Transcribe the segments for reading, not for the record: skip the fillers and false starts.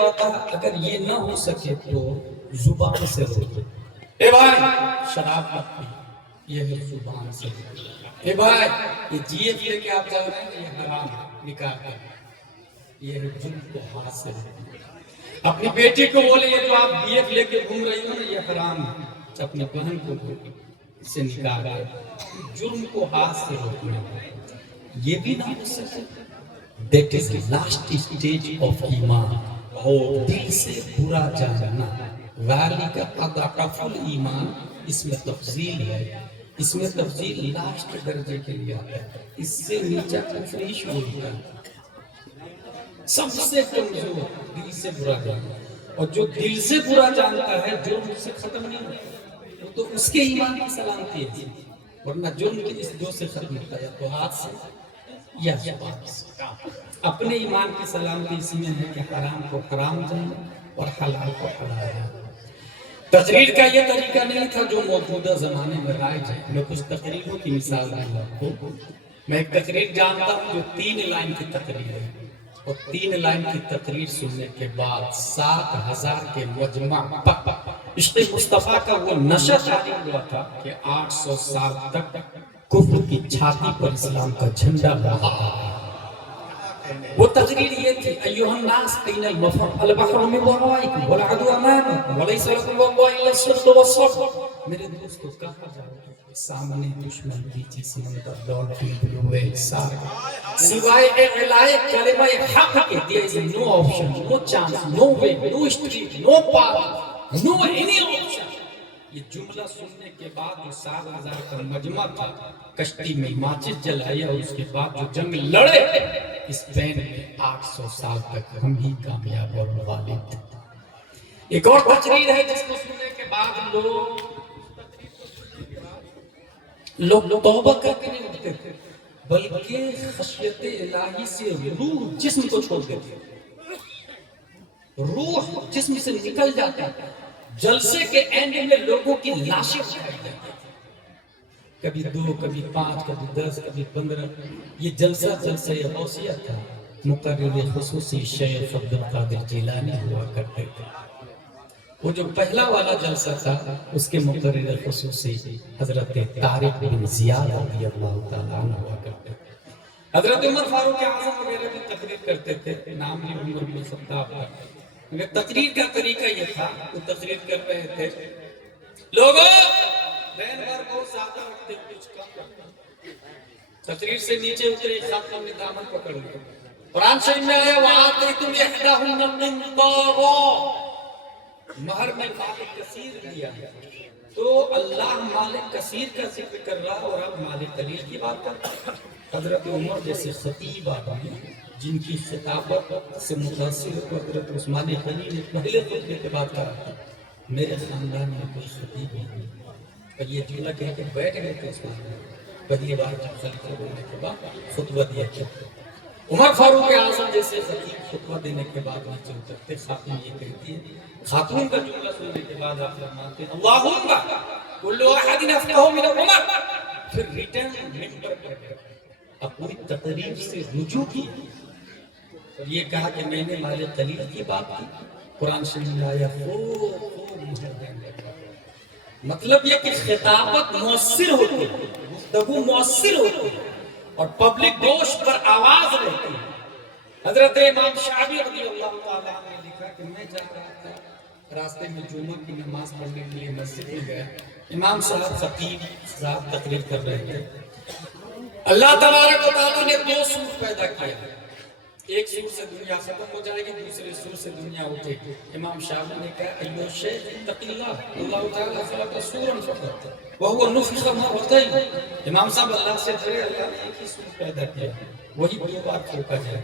کہتا ہے اگر یہ نہ ہو سکے تو زبان سے روکے. اے بھائی شراب مت پی، یہ ہے زبان سے. اے بھائی یہ جیت لے کے آپ جا رہے ہیں یہ حرام ہے، نکاح کر. یہ ہے جرم کو ہاتھ سے روکنا. اپنی بیٹی کو بولے یہ جو آپ دیت لے کے گھوم رہی ہو نا یہ حرام ہے. اپنی بہن کو بولے اس سے نکاح کر. جرم کو ہاتھ سے روکنا. یہ بھی نہ ہو سکے that is last stage of ایمان. اور دل سے برا جاننا ذالک اضعف الایمان. اس میں تفضیل ہے، اس میں تفضیل لاسٹ درجے کے لیے آتا ہے. اس سے نیچا کفر ہی شروع ہوتا ہے. سب سے کمزور دل سے برا جاننا. اور جو دل سے برا جانتا ہے جرم اس سے ختم نہیں ہوتا، وہ تو اس کے ایمان کی سلامتی ہے. ورنہ جرم کی اس دو سے ختم ہوتا ہے، تو ہاتھ سے یا زبان سے. اپنے ایمان کی سلامتی اس میں ہے کہ حرام کو حرام جانا اور حلال کو حلال جانا. تقریر کا یہ طریقہ نہیں تھا جو موجودہ زمانے میں رائج ہے. میں کچھ تقریروں کی مثال دوں آپ کو. میں ایک تقریر جانتا ہوں جو 3 لائن کی تقریر ہے، اور 3 لائن کی تقریر سننے کے بعد 7000 کے مجمع پر عشق مصطفیٰ کا وہ نشہ جاری ہوا تھا کہ 800 سال تک کفر کی چھاتی پر اسلام کا جھنڈا لہراتا تھا. وہ تقریر یہ تھی ایھا الناس این المفر البحر من ورائکم والعدو امامکم ولیس لکم واللہ الا الصدق والصبر. میرے دوستو کہاں جاؤ گے؟ سامنے دشمن پیچھے سمندر ڈالفن بلو ویل سارے سوائے اعلائے کلمہ حق کے. there is no option, no chance, no way, no street, no path, no any option. یہ جملہ سننے کے بعد جو 7000 کا مجمع تھا کشتی میں ماچس جلایا اور اس کے بعد جو جنگ لڑے اسپین میں 800 سال تک ہم ہی کامیاب اور غالب تھے. ایک اور تقریر ہے جس کو سننے کے بعد لوگ توبہ کر کے نہیں اٹھتے تھے بلکہ خشیت الہی سے روح جسم کو چھوڑ دیتے تھے. روح جسم سے نکل جاتا ہے. جلسے کے اینڈ میں لوگوں کی لاشیں اٹھائی جاتی تھی. کبھی 2 کبھی 5 کبھی 10 کبھی 15. یہ جلسہ غوثیہ تھا. مقرر خصوصی شیخ عبد القادر جیلانی ہوا کرتے تھے. وہ جو پہلا والا جلسہ تھا اس کے مقرر خصوصی حضرت طارق بن زیاد رضی اللہ تعالیٰ عنہ ہوا کرتے تھے. حضرت عمر فاروق اعظم وغیرہ بھی تقریر کرتے تھے. نام بھی عمر بن خطاب کا. مگر تقریر کا طریقہ یہ تھا وہ تقریر کر رہے تھے لوگوں بین بار بہت زیادہ رکھتے کچھ کم رکھتے. تقریر سے نیچے اترے خاتم نے دامن پکڑ لیا. قرآن شریف میں آیا وَآتَيْتُمْ إِحْدَاهُنَّ قِنطَارًا. مہر میں مال کثیر دیا. تو اللہ مال کثیر کا ذکر کر رہا اور اب مال قلیل کی بات کر رہا. حضرت عمر جیسے خطیب آدمی جن کی خطابت سے متاثر ہو حضرت عثمان غنی نے پہلے خطبے کے بعد کہا میرے خاندان میں کوئی خطیب نہیں. اور یہ جملہ کہہ کے بیٹھ گئے تھے عثمان پہلی بار خلیفہ ہونے کے بعد خطبہ دیا کیا. عمر فاروق اعظم جیسے خطیب خطبہ دینے کے بعد نیچے اترتے. خاتون یہ کہتی ہے خاتون کا جملہ سننے کے بعد آپ فرماتے ہیں اللہم کل احد افقہ من عمر. پھر ریٹرن ممبر پر اپنی تقریر سے رجوع کی اور یہ کہا کہ میں نے مال قلیل کی بات کی. قرآن شریف میں آیا مطلب یہ کہ خطابت مؤثر ہوتی ہے، گفتگو مؤثر ہوتی ہے اور پبلک گوش پر آواز رہتی ہے. حضرت امام شعبی رضی اللہ تعالیٰ عنہ نے لکھا کہ میں جا رہا تھا راستے میں جمعہ کی نماز پڑھنے کے لیے مسجد میں گیا. امام صاحب خطیب صاحب تقریر کر رہے تھے. اللہ تبارک و تعالیٰ نے 2 سور پیدا کیا. ایک سور سے دنیا ختم ہو جائے گی، دوسرے سور سے دنیا اٹھے گی. امام شافعی نے کہا ایھا الشیخ اتق اللہ اللہ تعالیٰ خلق سورا فقط وهو نفخ مرتين. امام صاحب اللہ سے ڈرے، اللہ نے ایک ہی سور پیدا کیا وہی 2 بار پھونکا جائے.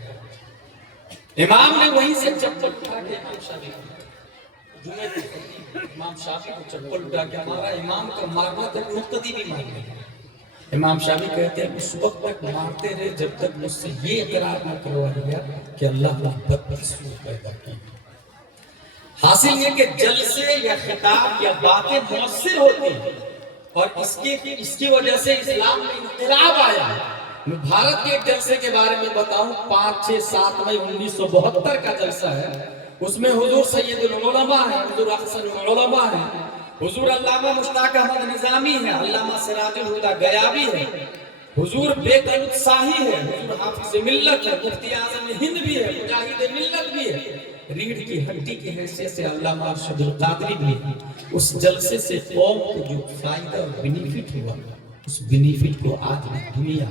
امام نے وہیں سے چپل اٹھا کے امام شافعی جمعے کے امام شافعی کو چپل اٹھا کے مارا. امام کو مارنا تو مقتدی بھی مارنا. امام شافعی کہتے ہیں اس وقت تک مارتے رہے جب تک مجھ سے یہ اقرار نہ کروا لیا کہ اللہ نے 32 سور پیدا کی. حاصل یہ کہ جلسے یا خطاب یا باتیں مؤثر ہوتی ہیں اور اس کی وجہ سے اسلام میں انقلاب آیا. میں بھارت کے ایک جلسے کے بارے میں بتاؤں. 5، 6، 7 مئی 1972 کا جلسہ ہے. اس میں حضور سید العلماء ہے، حضور احسن العلماء ہے، حضور علامہ مشتاق احمد نظامی ہے، علامہ سراج الہدیٰ غیابی ہے، حضور بے قلب صاحی ہے، حضور حافظ ملت ہے، مفتی اعظم ہند بھی ہے، مجاہد ملت بھی ہے، ریڑھ کی ہڈی کی حیثیت سے علامہ ارشد القادری بھی ہے۔ اس جلسے سے قوم کو جو فائدہ اور بینیفٹ ہوا، اس بینیفٹ کو آج بھی دنیا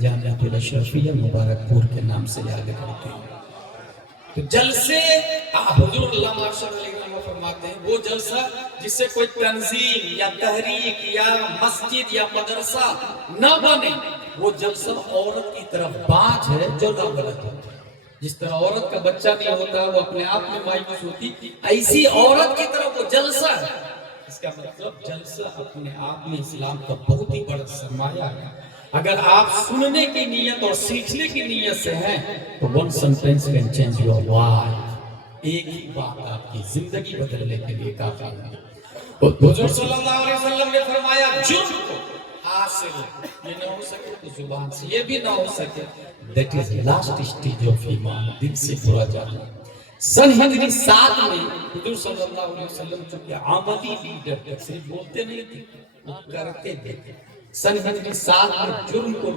جامعۃ الاشرفیہ مبارک پور کے نام سے یاد کرتے ہیں۔ تو جلسے حضور علامہ ارشد علیہ وسلم فرماتے ہیں وہ جلسہ جس سے کوئی تنظیم یا تحریک یا مسجد یا مدرسہ نہ بنے، وہ جلسہ عورت کی طرف بانجھ ہے جو ناغلط ہے۔ جس طرح عورت کا بچہ نہیں ہوتا وہ اپنے آپ میں مایوس ہوتی، ایسی عورت کی طرف وہ جلسہ ہے۔ اس کا مطلب جلسہ اپنے آپ میں اسلام کا بہت ہی بڑا سرمایہ ہے۔ اگر آپ سننے کی نیت اور سیکھنے کی نیت سے ہیں تو one sentence can change your life، ایک ہی بات آپ کی زندگی بدلنے کے لیے کافی ہے۔ حضور صلی اللہ علیہ وسلم نے فرمایا جرم کو ہاتھ سے ہو، یہ نہ ہو سکے تو زبان سے، یہ بھی نہ ہو سکے that is last stage of ایمان، دل سے برا جانا۔ سن ہجری 7 میں حضور صلی اللہ علیہ وسلم چونکہ عملی لیڈر تھے، صرف بولتے نہیں تھے، وہ کرتے تھے۔ سن ہجری 7 میں جرم کو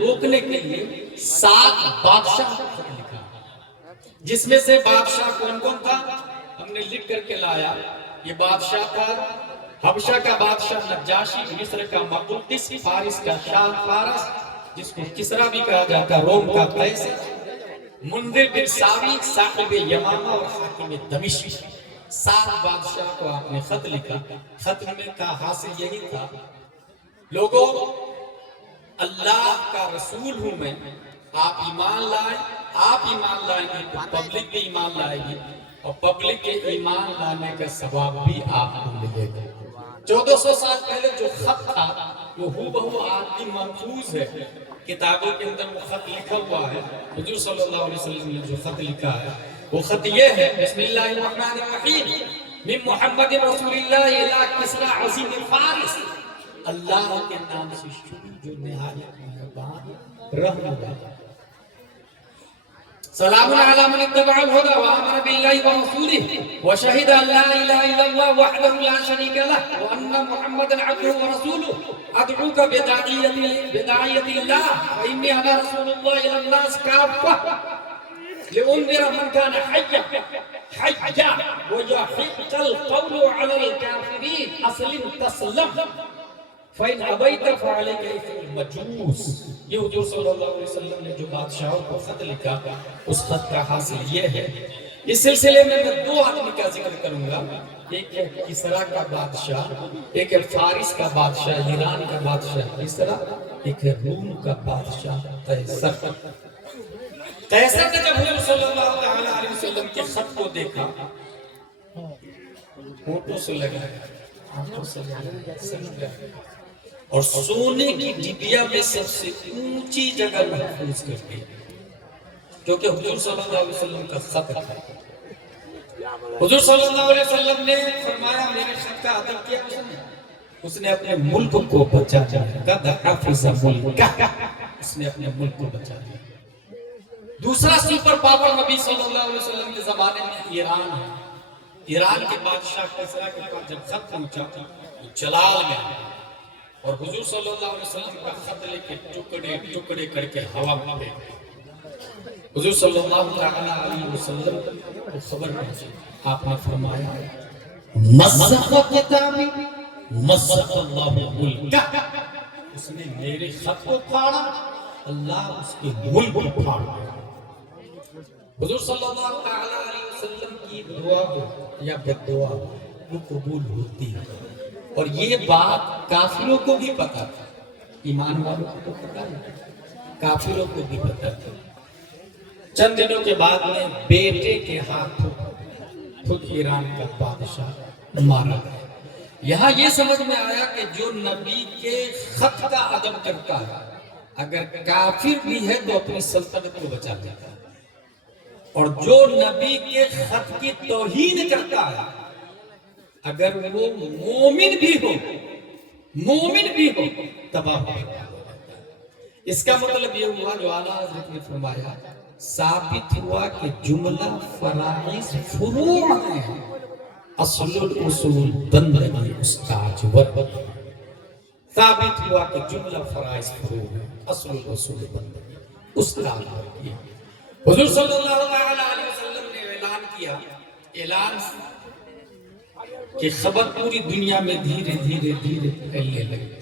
روکنے کے لیے 7 بادشاہ کو لکھا، جس میں سے بادشاہ کون کون تھا ہم نے لکھ کر کے لایا۔ یہ بادشاہ تھا حبشہ کا بادشاہ نجاشی، مصر کا مقوقس، فارس کا شاہ فارس جس کو کسرا بھی کہا جاتا، روم کا قیصر، منذر بن ساوی صاحب یمامہ اور حاکم دمشق۔ 7 بادشاہ کو آپ نے خط لکھا۔ خط میں کا حاصل یہی تھا، لوگوں اللہ کا رسول ہوں میں، آپ ایمان لائیں، آپ ایمان لائیں گے تو پبلک بھی ایمان لائے گی، اور پبلک کے ایمان لانے کا ثواب بھی آپ کو ملے گا۔ 1400 سال پہلے جو خط تھا وہ ہو بہو آج بھی محفوظ ہے، کتابوں کے اندر وہ خط لکھا ہوا ہے۔ حضور صلی اللہ علیہ وسلم نے جو خط لکھا ہے وہ خط یہ ہے، بسم اللہ الرحمن الرحیم، من محمد رسول اللہ الی کسرا عظیم فارس، اللہ کے نام سے شروع جو نہایت مہربان رحم والا، سلام علی من اتبع الهدى وآمن بالله ورسوله وشهد أن لا إله إلا الله وحده لا شريك له وأن محمدا عبده ورسوله أدعوك بداعية الله فإني أنا رسول الله إلى الناس كافة لأنذر من كان حيا ويحق القول على الكافرين أسلم تسلم فَإِنْ أَبَيْتَ فَعَلَيْكَ إِثْمُ الْمَجُوسِ۔ یہ حضور صلی اللہ علیہ وسلم نے جو بادشاہوں کو خط لکھا، اس خط کا حاصل یہ ہے۔ اس سلسلے میں 2 آدمی کا ذکر کروں گا، ایک ہے کسرا کا بادشاہ، ایک ہے فارس کا بادشاہ، ایران کا بادشاہ کسرا، ایک ہے روم کا بادشاہ قیصر۔ قیصر نے جب حضور صلی اللہ علیہ وسلم کے خط کو دیکھا، ہونٹوں سے لگا، آنکھوں سے لگا، سمجھ گیا، اور سونے کی ڈبیا میں سب سے اونچی جگہ محفوظ کر دی، کیونکہ حضور صلی اللہ علیہ وسلم کا خط تھا۔ حضور صلی اللہ علیہ وسلم نے فرمایا میرے خط کا ادب کیا اس نے اپنے ملک کو بچا دیا، قد حفظ ملکہ، اس نے اپنے ملک کو بچا دیا۔ دوسرا سپر پاور نبی صلی اللہ علیہ وسلم کے زمانے میں ایران ہے۔ ایران کے بادشاہ کسرا کے پاس جب خط پہنچا تو جلال میں آیا، اور حضور صلی اللہ علیہ وسلم کا خط لے کے ٹکڑے ٹکڑے کر کے ہوا میں پھینک۔ حضور صلی اللہ علیہ وسلم کو خبر پہنچی، آپ نے فرمایا مزق کتابی مزق اللہ ملکہ، اس نے میرے خط کو پھاڑا، اللہ اس کے ملک کو پھاڑا۔ حضور صلی اللہ علیہ وسلم کی دعا یا بد دعا وہ قبول ہوتی ہے، اور یہ بات کافروں کو بھی پتا تھا، ایمان والوں کو تو پتا نہیں، کافروں کو بھی پتا تھا۔ چند دنوں کے بعد میں بیٹے کے ہاتھوں خود ایران کا بادشاہ مارا گیا۔ یہاں یہ سمجھ میں آیا کہ جو نبی کے خط کا ادب کرتا ہے اگر کافر بھی ہے تو اپنی سلطنت کو بچا لیتا ہے، اور جو نبی کے خط کی توہین کرتا ہے اگر وہ مومن بھی ہو تباہ ہو۔ اس کا مطلب یہ ہوا جو اعلیٰ حضرت نے فرمایا ثابت ہوا کہ جملہ فرائض فروع ہیں، اصل الاصول بندگی استاج ور، ثابت ہوا کہ جملہ فرائض فروع ہیں، اصل الاصول بندگی استاج ور۔ حضور صلی اللہ علیہ وسلم نے اعلان کیا، اعلان کہ خبر پوری دنیا میں دھیرے دھیرے دھیرے پھیلنے لگی۔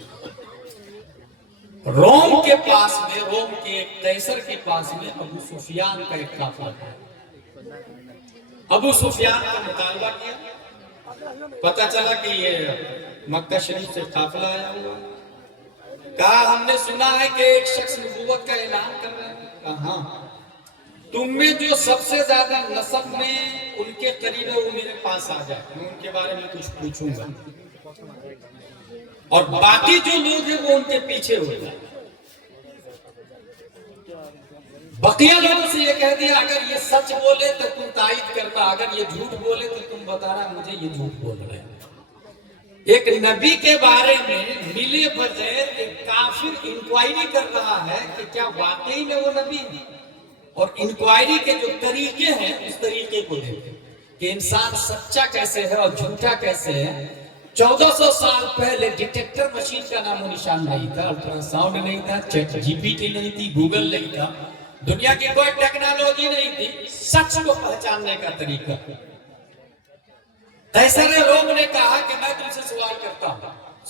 روم کے پاس میں، روم کے قیصر کے پاس میں ابو سفیان کا ایک قافلہ تھا۔ ابو سفیان کا مطالبہ کیا، پتہ چلا کہ یہ مکہ شریف سے قافلہ آیا ہوا، کہا ہم نے سنا ہے کہ ایک شخص نبوت کا اعلان کر رہا ہے، کہا ہاں، تم میں جو سب سے زیادہ نسب میں ان کے قریب ہے وہ میرے پاس آ جائے، میں ان کے بارے میں کچھ پوچھوں گا، اور باقی جو لوگ ہیں وہ ان کے پیچھے ہو جائے۔ بقیہ لوگوں سے یہ کہہ دیا اگر یہ سچ بولے تو تم تائید کرتا، اگر یہ جھوٹ بولے تو تم بتانا مجھے یہ جھوٹ بول رہے ہیں۔ ایک نبی کے بارے میں ملے بغیر ایک کافر انکوائری کر رہا ہے کہ کیا واقعی میں وہ نبی ہے، اور انکوائری کے جو طریقے ہیں اس طریقے کو دیکھیں کہ انسان سچا کیسے ہے اور جھوٹا کیسے ہے۔ 1400 سال پہلے ڈیٹیکٹر مشین کا نام و نشان نہیں تھا، الٹرا ساؤنڈ نہیں تھا، چیٹ جی پی ٹی نہیں تھی، گوگل نہیں تھا، دنیا کی کوئی ٹیکنالوجی نہیں تھی سچ کو پہچاننے کا طریقہ۔ قیصر روم نے کہا کہ میں تم سے سوال کرتا ہوں،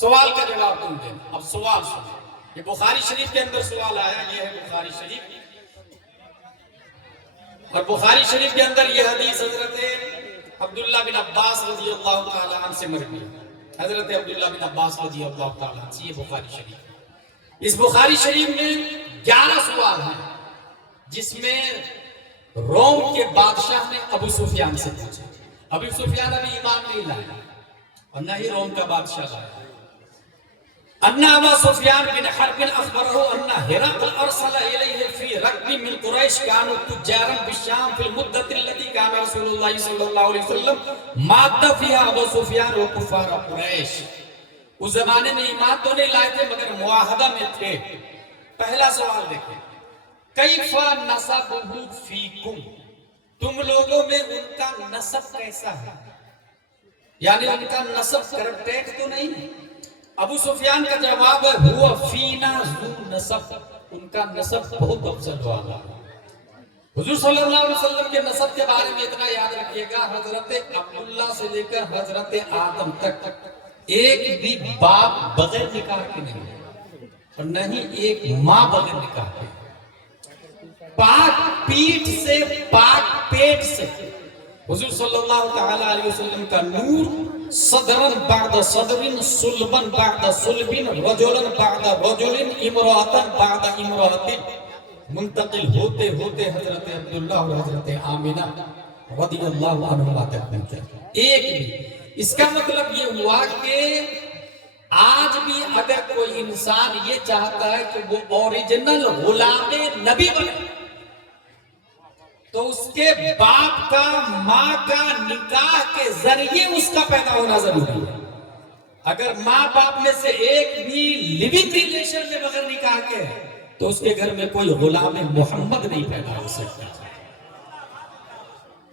سوال کا جواب تم دے۔ اب سوال سنو، یہ بخاری شریف کے اندر سوال آیا، یہ ہے بخاری شریف، اور بخاری شریف کے اندر یہ حدیث حضرت عبداللہ بن عباس رضی اللہ تعالیٰ عنہ سے مروی ہے۔ حضرت عبداللہ بن عباس رضی اللہ تعالیٰ عنہ سے یہ بخاری شریف، اس بخاری شریف میں 11 سوال ہیں جس میں روم کے بادشاہ نے ابو سفیان سے پوچھا۔ ابو سفیان ابھی ایمان نہیں لایا اور نہ ہی روم کا بادشاہ لایا۔ ان ابا سفیان بن حرب اخبره ان هرقل ارسل اليه في ركب من قريش كانوا تجارا بالشام في المدة التي كان رسول الله صلى الله عليه وسلم مات فيها ابو سفیان وكفار قریش۔ اس زمانے میں ایمان تو نہیں لائے تھے مگر معاہدہ میں تھے۔ پہلا سوال دیکھیں، کیف نسبہ فیکم، تم لوگوں میں ان کا نسب کیسا ہے، یعنی ان کا نسب کرپٹیٹ تو نہیں ہے۔ ابو سفیان کا جواب ہے ہوا فینا ذو نسب، ان کا نسب بہت افضل والا۔ حضور صلی اللہ علیہ وسلم کے نسب کے بارے میں اتنا یاد رکھیے گا، حضرت عبداللہ سے لے کر حضرت آدم تک ایک بھی باپ بغیر نکاح کے نہیں، اور نہ ہی ایک ماں بغیر نکاح کے۔ پاک پیٹ سے، پاک پیٹ سے حضور صلی اللہ تعالی علیہ وسلم کا نور صدرن بعد صدرن، صلبن بعد صلبن، رجلن بعد رجلن، امراتن بعد امراتن، منتقل ہوتے ہوتے حضرت عبداللہ اور حضرت آمنہ رضی اللہ عنہما تک پہنچا۔ ایک بھی، اس کا مطلب یہ ہوا کہ آج بھی اگر کوئی انسان یہ چاہتا ہے کہ وہ اوریجنل غلام نبی بنے تو اس کے باپ کا، ماں کا نکاح کے ذریعے اس کا پیدا ہونا ضروری ہے۔ اگر ماں باپ میں سے ایک بھی لیونگ ریلیشن میں بغیر نکاح کے تو اس کے گھر میں کوئی غلام محمد نہیں پیدا ہو سکتا۔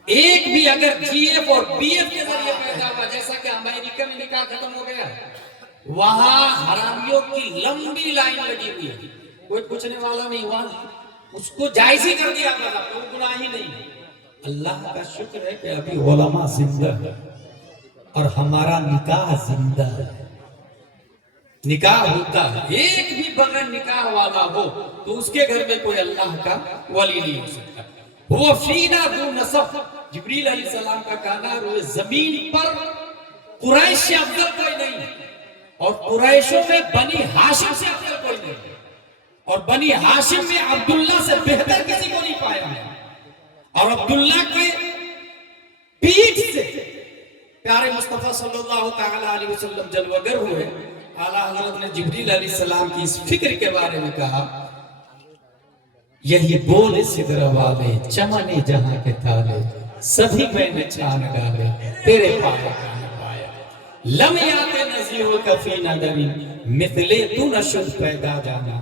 ایک بھی اگر جی ایف اور بی ایف کے ذریعے پیدا ہوا، جیسا کہ امریکہ میں نکاح ختم ہو گیا، وہاں حرامیوں کی لمبی لائن لگی ہوئی ہے، کوئی پوچھنے والا نہیں، وہاں اس کو جائز ہی کر دیا گیا، کوئی گناہ ہی نہیں۔ اللہ کا شکر ہے کہ ابھی علماء زندہ ہے اور ہمارا نکاح زندہ ہے، نکاح ہوتا ہے۔ ایک بھی بغیر نکاح والا ہو تو اس کے گھر میں کوئی اللہ کا ولی نہیں ہو سکتا۔ وہ فینا ذو نسب، جبریل علیہ السلام کا کہنا روئے زمین پر قریش سے افضل کوئی نہیں، اور قریشوں میں بنی ہاشم سے افضل کوئی نہیں، اور بنی ہاشم میں عبداللہ سے بہتر کسی کو نہیں پایا ہے۔ اور عبداللہ کے پیٹ سے پیارے مصطفیٰ صلی اللہ تعالی علیہ وسلم جلوگر ہوئے۔ اعلیٰ حضرت نے جبریل علیہ السلام کی اس فکر کے بارے میں کہا، یہی بول سدر والے چمنے جہاں کے تالے، سبھی میں نے چھان ڈالے، تیرے پائے کہاں پایا، لم یات نظیر کفی ندوی، مثلے تو نشد پیدا جانا،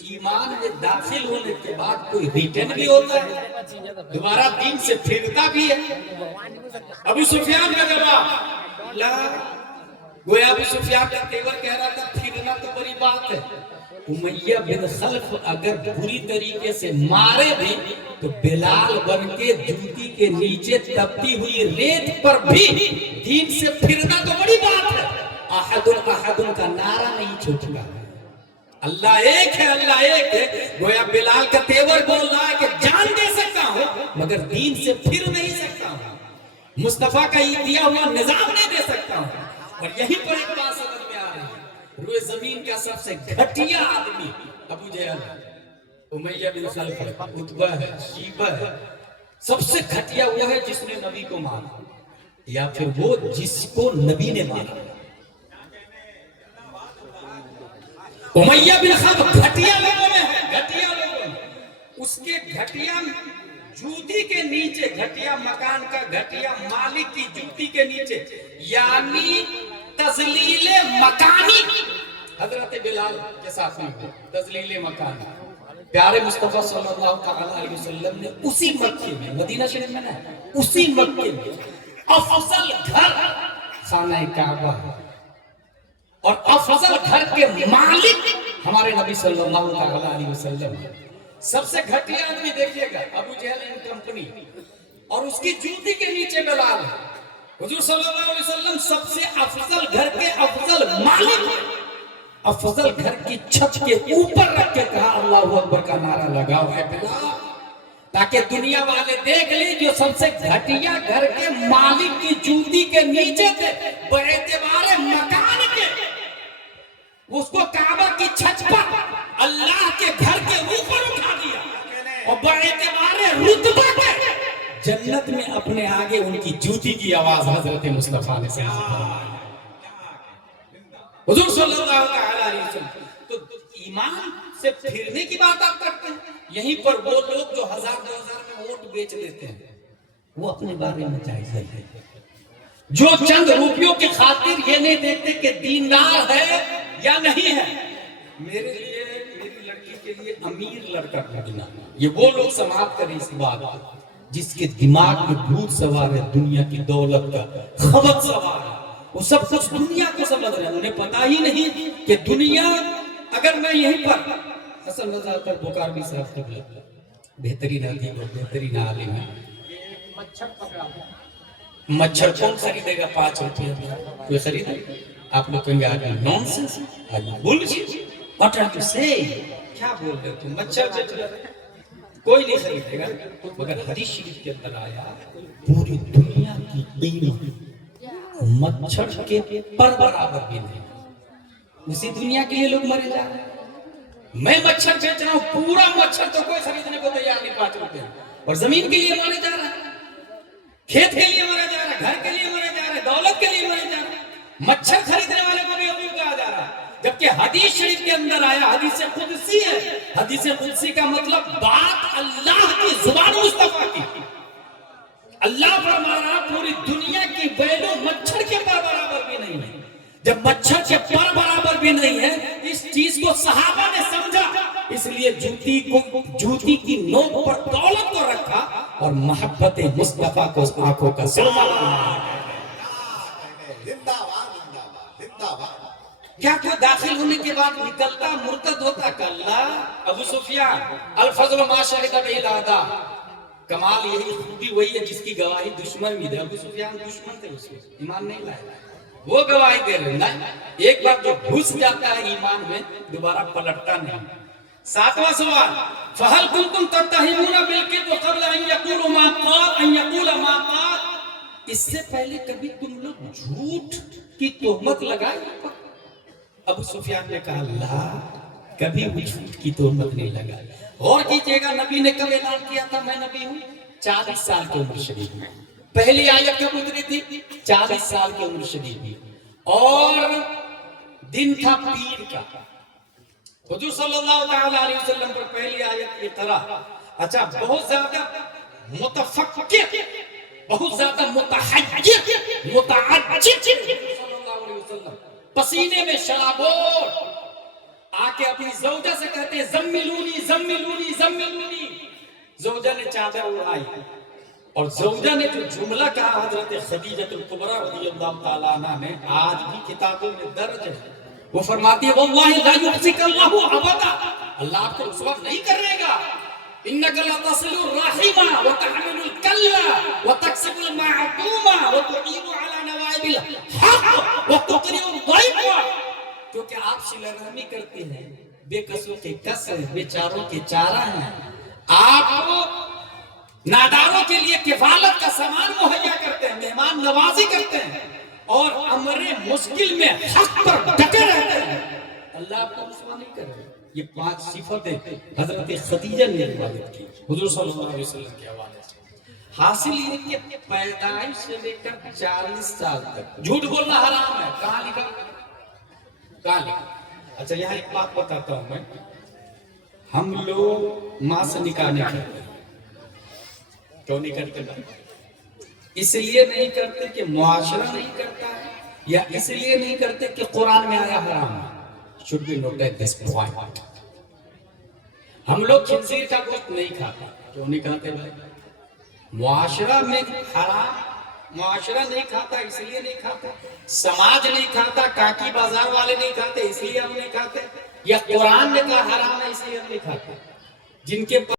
ایمان میں داخل ہونے کے بعد کوئی ریٹرن بھی ہوتا ہے، دوبارہ دین سے پھرتا بھی ہے؟ ابو سفیان کا جواب لا، گویا ابو سفیان کا تیور کہہ رہا تھا پھرنا تو بڑی بات ہے، امیہ بن خلف اگر بری طریقے سے مارے بھی تو بلال بن کے جوتی کے نیچے تپتی ہوئی ریت پر بھی دین سے پھرنا تو بڑی بات ہے۔ احد احد کا نعرہ نہیں چھوٹا، اللہ ایک ہے، اللہ ایک ہے۔ گویا بلال کا تیور بول رہا ہے کہ جان دے سکتا ہوں مگر دین سے پھر نہیں سکتا ہوں، مصطفیٰ کا یہ دیا ہوا نظام نہیں دے سکتا ہوں۔ اور یہیں پر ایک بات سمجھ میں آ رہی ہے، روئے زمین کا سب سے گھٹیا آدمی ابو جہل ہے، امیہ بن خلف ہے، عتبہ ہے، شیبہ ہے، سب سے گھٹیا وہ ہے جس نے نبی کو مارا یا پھر وہ جس کو نبی نے مارا۔ امیہ بن خلف گھٹیا لوگوں میں ہے، گھٹیا لوگوں میں، اس کے گھٹیا جوتی کے نیچے، گھٹیا مکان کا گھٹیا مالک کی جوتی کے نیچے، یعنی تذلیل مکانی حضرت بلال کے ساتھ میں ہو، تذلیل مکانی۔ پیارے مصطفیٰ صلی اللہ علیہ وسلم نے اسی مکے میں، مدینہ شریف میں نہ، اسی مکے میں افضل گھر خانہ کعبہ ہے، اور افضل گھر کے مالک ہمارے نبی صلی اللہ علیہ وسلم ہے۔ سب سے گھٹیا آدمی دیکھیے گا ابو جہل اینڈ کمپنی، اور اس کی جوتی کے نیچے بلال ہے۔ حضور صلی اللہ علیہ وسلم سب سے افضل گھر کے افضل مالک، افضل گھر کی چھت کے اوپر رکھ کے کہا اللہ اکبر کا نعرہ لگاؤ ہے بلال، تاکہ دنیا والے دیکھ لیں جو سب سے گھٹیا گھر کے مالک کی جوتی کے نیچے تھے، باعتبار مکان کے اس کو کعبہ کی چھت پر اللہ کے گھر کے اوپر اٹھا دیا، اور باعتبار رتبہ کے جنت میں اپنے آگے ان کی جوتی کی آواز حضرت مصطفیٰ نے سنی۔ حضور صلی اللہ علیہ وسلم تو ایمان سے پھرنے کی بات آپ کرتے ہیں، یہیں پر وہ لوگ جو 1000-2000 میں ووٹ بیچ دیتے ہیں وہ اپنے بارے میں جائزہ ہے، جو چند روپیوں کی خاطر یہ نہیں دیکھتے کہ دیندار ہے یا نہیں ہے۔ میرے لیے، میری لڑکی کے لیے امیر لڑکا ڈھونڈنا، یہ وہ لوگ سماعت کریں اس بات جس کے دماغ میں بھوت سوار ہے، دنیا کی دولت کا خبت سوار ہے، وہ سب کچھ دنیا کو سمجھ رہے ہیں، انہیں پتا ہی نہیں کہ دنیا، اگر میں یہیں پر اصل نظر پر بکار بھی صاف کر لیں، بہترین ادیب اور بہترین عالم ہے، مچھر کون خریدے گا 5 روپے میں؟ کوئی خریدے؟ آپ لوگ کہیں گے آج نونسنس، آج bullshit, what are you saying؟ کیا بول رہے تم؟ مچھر بیچ رہے، کوئی نہیں خریدے گا۔ مگر حدیث شریف کے اندر آیا پوری دنیا کی قیمت مچھر کے پر برابر بھی نہیں، اسی دنیا کے لیے لوگ مرے جا رہے ہیں۔ میں مچھر بیچ رہا ہوں، پورا مچھر تو کوئی خریدنے کو تیار نہیں 5 روپے، اور زمین کے لیے مارے جا رہا ہے، کھیت کے لیے مرا جا رہا ہے، گھر کے لیے مرا جا رہا ہے، دولت کے لیے مرا جا رہا ہے، مچھر خریدنے والے کو بھی ابو کہا جا رہا ہے۔ جبکہ حدیث شریف کے اندر آیا، حدیث قدسی ہے، حدیث قدسی کا مطلب بات اللہ کی زبان مصطفیٰ کی، اللہ فرما رہا پوری دنیا کی ویلو مچھر کے پر برابر بھی نہیں ہے۔ جب مچھر کے پر برابر بھی نہیں ہے، اس چیز کو صحابہ نے سمجھا، اس لیے جوتی کی نوک پر دولت کو رکھا اور محبت مصطفیٰ کو آنکھوں کا سرما بنایا۔ کیا کوئی داخل ہونے کے بعد نکلتا مرتد ہوتا؟ کلا ابو سفیان الفضل ما شہد بہ الاعداء، کمال یہی، خوبی وہی ہے جس کی گواہی دشمن بھی دے۔ ابو سفیان دشمن تھے، اس وقت ایمان نہیں لائے، وہ گواہی دے رہے ہیں۔ ایک بار جو گھس جاتا ہے ایمان میں دوبارہ پلٹتا نہیں۔ 7واں سوال، فہل کنتم تتہمون بالکذب قبل ان یقولوا ما قال ان یقول ما قال، اس سے پہلے کبھی تم لوگ جھوٹ کی تہمت لگائے؟ ابو سفیان نے کہا لا، کبھی بھی جھوٹ کی تہمت نہیں لگائی۔ غور کیجئے گا نبی نے کب اعلان کیا تھا میں نبی ہوں؟ 40 سال کی عمر شریف میں، پہلی آیت کب اتری تھی؟ 40 سال کی عمر شریف میں، اور دن تھا پیر کا۔ حضور صلی اللہ علیہ وسلم پر پہلی آیت اترا۔ اچھا، بہت زیادہ متفکر، بہت زیادہ متحجر، متعجب صلی اللہ علیہ وسلم، پسینے میں شرابور، آ کے اپنی زوجہ سے کہتے ہیں زملونی زملونی زملونی. زوجہ نے چادر اڑائی اور زوجہ نے جو جملہ کہا حضرت خدیجہ الکبریٰ رضی اللہ تعالیٰ عنہ نے آج بھی کتابوں میں درج ہے. وہ فرماتی ہے واللہ لا یخزیک اللہ ابدا، اللہ آپ کو رسوا نہیں کرے گا. انک لتصل الرحم وتحمل الکل وتکسب المعدوم وتعین علی نوائب الحق وتقری الضیف. کیونکہ آپ صلہ رحمی کرتے ہیں، بے کسوں کے کس ہیں، بیچاروں کے چارہ ہیں. آپ ناداروں کے لیے کفالت کا سامان مہیا کرتے ہیں، مہمان نوازی کرتے ہیں اور امر مشکل میں حق پر ڈٹے رہتے ہیں. اللہ آپ کو رسوا نہیں کرے. یہ 5 صفتیں حضرت خدیجہ نے روایت کی حضور صلی اللہ علیہ وسلم کے حوالے سے. حاصل یہ کہ پیدائش سے لے کر 40 سال تک جھوٹ بولنا حرام ہے. کہاں لکھا؟ کہاں لکھا؟ اچھا یہاں ایک بات بتاتا ہوں میں. ہم لوگ ماں سے نکاح نہیں کرتے. کیوں نہیں کرتے؟ اس لیے نہیں کرتے کہ معاشرہ نہیں کرتا ہے، یا اس لیے نہیں کرتے کہ قرآن میں آیا حرام ہے. should be noted this point. ہم لوگ خنزیر کا گوشت نہیں کھاتے. کیوں نہیں کھاتے بھائی؟ معاشرہ میں حرام، معاشرہ نہیں کھاتا اس لیے نہیں کھاتا، سماج نہیں کھاتا، کاکی بازار والے نہیں کھاتے اس لیے ہم نہیں کھاتے، یا قرآن نے کہا حرام ہے اس لیے ہم نہیں کھاتے. جن کے